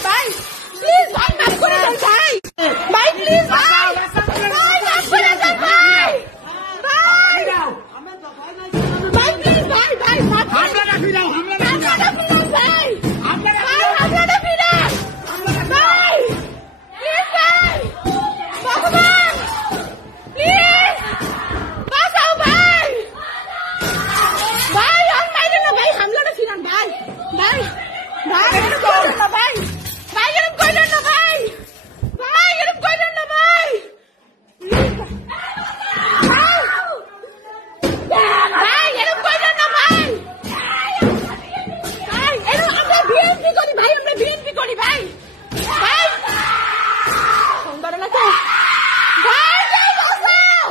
ভাই প্লিজ ভাই মাফ করে দেন ভাই ভাই প্লিজ ভাই ভাই মাফ করে দেন ভাই ভাই ভাই প্লিজ ভাই ভাই মাফ আপনারা ফিরাও আপনারা ফিরান ভাই আপনারা ফিরান ভাই প্লিজ ভাই ভগবান প্লিজ বাঁচাও ভাই ভাই আর মাইরেন না ভাই হামলাটা ফিরান ভাই ভাই ভাই এরকম করেন না ভাই ভাই এরকম করেন না ভাই ভাই এরকম করেন না ভাই ভাই এরকম করেন না ভাই ভাই এরকম আমরা বিএনপি করি ভাই আমরা বিএনপি করি ভাই ভাই সুন্দর না তো ভাই ভাই বাঁচাও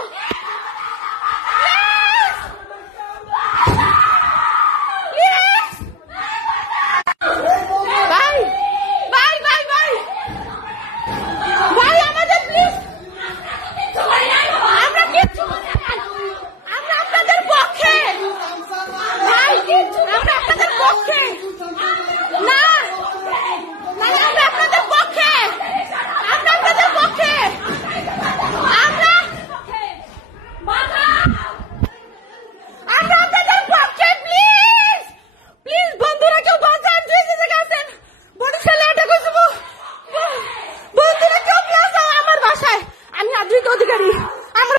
ভাই ভাই ভাই ভাই ভাই আমাদের প্লিজ আমরা কিচ্ছু আমরা আপনাদের পক্ষে ভাই আমরা আপনাদের পক্ষে না না আমরা আপনাদের পক্ষে আমরা আপনাদের পক্ষে আমরা আপনাদের পক্ষে প্লিজ প্লিজ বন্ধুরা কেউ বাঁচান যে জায়গায় আছেন বরিশালে অ্যাটাক হয়েছে বন্ধুরা কেউ প্লিজ আমার বাসায় আমি আদ্রিত অধিকারী